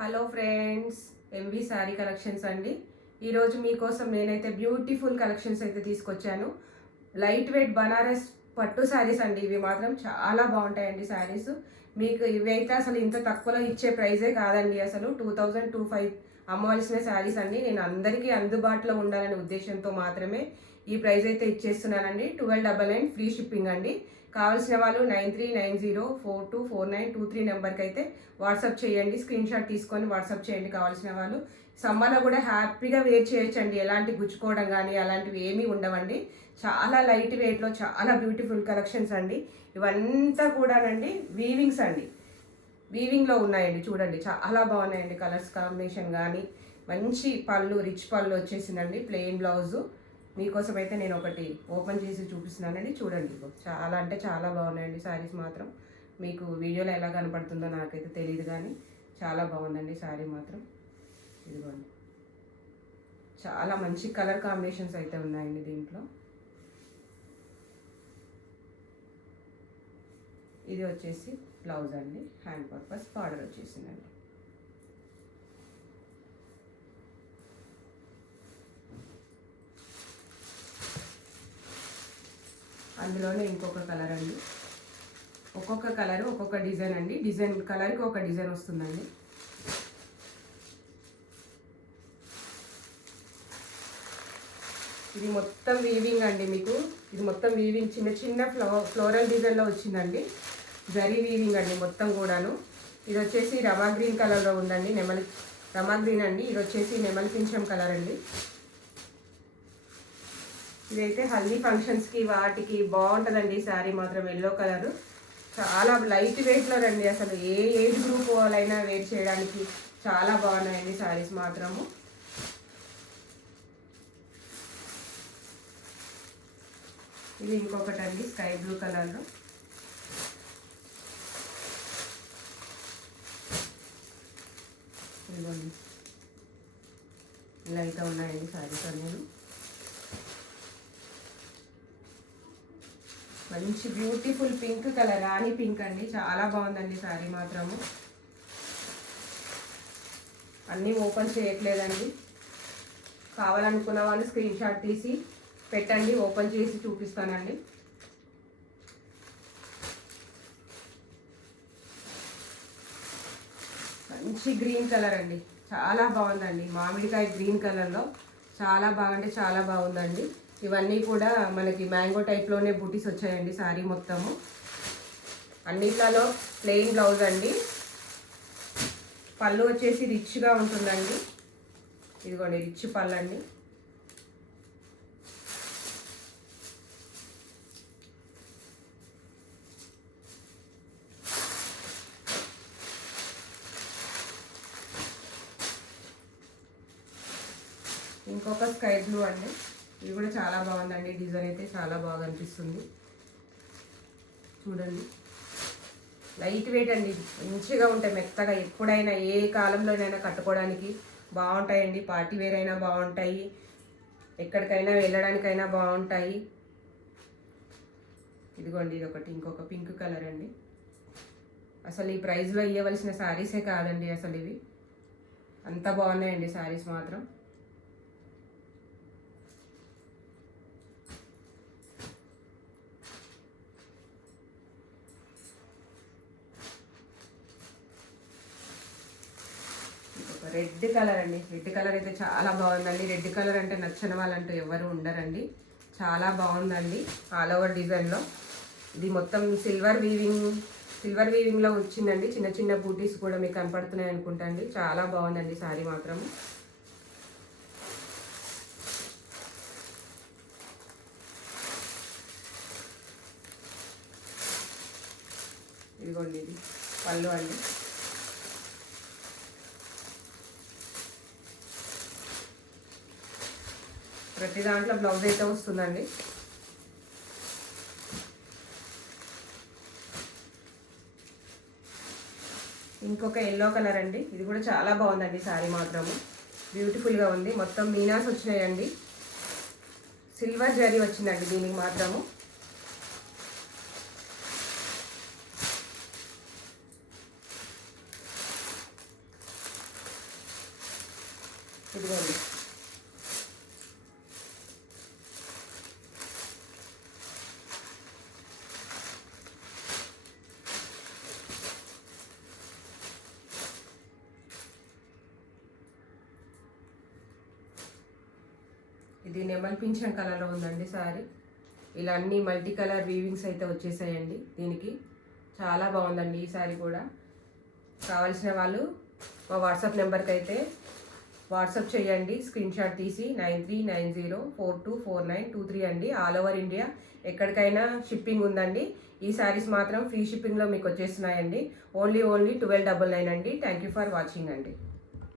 Hello friends, MV sari collections అండి. ఈరోజు మీకోసం నేనైతే బ్యూటిఫుల్ కలెక్షన్స్ అయితే తీసుకొచ్చాను. లైట్ వెయిట్ బనారస్ పట్టు శారీస్ అండి. ఇవి మాత్రం చాలా బాగుంటాయండి శారీస్. మీకు ఇవైతే అసలు ఇంత తక్కువలో ఇచ్చే ప్రైజే కాదండి. అసలు 2025 అమ్మవలసిన శారీస్ అండి. నేను అందరికీ అందుబాటులో ఉండాలనే ఉద్దేశంతో మాత్రమే ఈ ప్రైజ్ అయితే ఇచ్చేస్తున్నానండి. 1299 ఫ్రీ షిప్పింగ్ అండి. కావాల్సిన వాళ్ళు 9390424923 నెంబర్కి అయితే వాట్సాప్ చేయండి. స్క్రీన్ షాట్ తీసుకొని వాట్సాప్ చేయండి. కావాల్సిన వాళ్ళు సమ్మర్లో కూడా హ్యాపీగా వేర్ చేయొచ్చండి. ఎలాంటి గుచ్చుకోవడం కానీ అలాంటివి ఏమీ ఉండవండి. చాలా లైట్ వెయిట్లో చాలా బ్యూటిఫుల్ కలెక్షన్స్ అండి. ఇవంతా కూడానండి వీవింగ్స్ అండి. వీవింగ్లో ఉన్నాయండి. చూడండి, చాలా బాగున్నాయండి. కలర్స్ కాంబినేషన్ కానీ మంచి పళ్ళు, రిచ్ పళ్ళు వచ్చేసిందండి. ప్లెయిన్ బ్లౌజు మీకోసం అయితే నేను ఒకటి ఓపెన్ చేసి చూపిస్తున్నానండి. చూడండి, చాలా అంటే చాలా బాగున్నాయండి శారీస్ మాత్రం. మీకు వీడియోలో ఎలా కనపడుతుందో నాకైతే తెలియదు, కానీ చాలా బాగుందండి శారీ మాత్రం. ఇదిగోండి, చాలా మంచి కలర్ కాంబినేషన్స్ అయితే ఉన్నాయండి దీంట్లో. ఇది వచ్చేసి బ్లౌజ్ అండి, హ్యాండ్ పర్పస్ బార్డర్ వచ్చేసిందండి. అందులోనే ఇంకొక కలర్ అండి. ఒక్కొక్క కలర్ ఒక్కొక్క డిజైన్ అండి. డిజైన్ కలర్కి ఒక డిజైన్ వస్తుందండి. ఇది మొత్తం వీవింగ్ అండి. మీకు ఇది మొత్తం వీవింగ్ చిన్న చిన్న ఫ్లోరల్ డిజైన్లో వచ్చిందండి. జరీ వీవింగ్ అండి మొత్తం కూడాను. ఇది వచ్చేసి రమా గ్రీన్ కలర్లో ఉందండి. రమా గ్రీన్ అండి. ఇది వచ్చేసి నెమలి పింఛం కలర్ అండి. ఇదైతే హల్దీ ఫంక్షన్స్కి వాటికి బాగుంటుందండి శారీ మాత్రం. ఎల్లో కలర్ చాలా లైట్ వెయిట్లో రండి. అసలు ఏ ఏజ్ గ్రూప్ వాళ్ళైనా వేర్ చేయడానికి చాలా బాగున్నాయండి శారీస్ మాత్రము. ఇది ఇంకొకటి అండి, స్కై బ్లూ కలర్లో. ఇదిగోండి, ఇలా అయితే ఉన్నాయండి శారీస్ అనేది. మంచి బ్యూటిఫుల్ పింక్ కలర్, రాణి పింక్ అండి. చాలా బాగుందండి శారీ మాత్రము. అన్నీ ఓపెన్ చేయట్లేదండి. కావాలనుకున్న వాళ్ళు స్క్రీన్ షాట్ తీసి పెట్టండి, ఓపెన్ చేసి చూపిస్తానండి. మంచి గ్రీన్ కలర్ అండి, చాలా బాగుందండి. మామిడికాయ గ్రీన్ కలర్లో చాలా బాగుంటే చాలా బాగుందండి. ఇవన్నీ కూడా మనకి మ్యాంగో టైప్లోనే బూటీస్ వచ్చాయండి శారీ మొత్తము. అన్నిట్లలో ప్లెయిన్ బ్లౌజ్ అండి. పళ్ళు వచ్చేసి రిచ్గా ఉంటుందండి. ఇదిగోండి, రిచ్ పళ్ళు అండి. ఇంకొక స్కై బ్లూ అండి. ఇది కూడా చాలా బాగుందండి. డిజైన్ అయితే చాలా బాగా అనిపిస్తుంది. చూడండి, లైట్ వెయిట్ అండి. మంచిగా ఉంటాయి, మెత్తగా. ఎప్పుడైనా ఏ కాలంలోనైనా కట్టుకోవడానికి బాగుంటాయండి. పార్టీ వేర్ అయినా బాగుంటాయి, ఎక్కడికైనా వెళ్ళడానికైనా బాగుంటాయి. ఇదిగోండి, ఇది ఒకటి ఇంకొక పింక్ కలర్ అండి. అసలు ఈ ప్రైస్లో ఇవ్వవలసిన శారీసే కాదండి అసలు ఇవి. అంత బాగున్నాయండి శారీస్ మాత్రం. రెడ్ కలర్ అండి. రెడ్ కలర్ అయితే చాలా బాగుందండి. రెడ్ కలర్ అంటే నచ్చని వాళ్ళంటూ ఎవరు ఉండరండి. చాలా బాగుందండి ఆల్ ఓవర్ డిజైన్లో. ఇది మొత్తం సిల్వర్ వీవింగ్లో వచ్చిందండి. చిన్న చిన్న బూటీస్ కూడా మీకు కనపడుతున్నాయి అనుకుంటా అండి. చాలా బాగుందండి శారీ మాత్రం. ఇదిగోండి, ఇది పళ్ళు అండి. ప్రతి దాంట్లో బ్లౌజ్ అయితే వస్తుందండి. ఇంకొక ఎల్లో కలర్ అండి. ఇది కూడా చాలా బాగుందండి శారీ మాత్రము. బ్యూటిఫుల్గా ఉంది. మొత్తం మీనాస్ వచ్చినాయండి. సిల్వర్ జరీ వచ్చిందండి దీనికి మాత్రము. ఇదిగోండి. ఇది నెమల్ పింఛన్ కలర్లో ఉందండి సారీ. ఇలా అన్ని మల్టీ కలర్ వీవింగ్స్ అయితే వచ్చేసాయండి. దీనికి చాలా బాగుందండి ఈ సారీ కూడా. కావాల్సిన వాళ్ళు మా వాట్సాప్ నెంబర్కి అయితే వాట్సాప్ చేయండి, స్క్రీన్ షాట్ తీసి 9390424923 అండి. ఆల్ ఓవర్ ఇండియా ఎక్కడికైనా షిప్పింగ్ ఉందండి. ఈ శారీస్ మాత్రం ఫ్రీ షిప్పింగ్లో మీకు వచ్చేస్తున్నాయండి. ఓన్లీ 1299 అండి. థ్యాంక్ యూ ఫర్ వాచింగ్ అండి.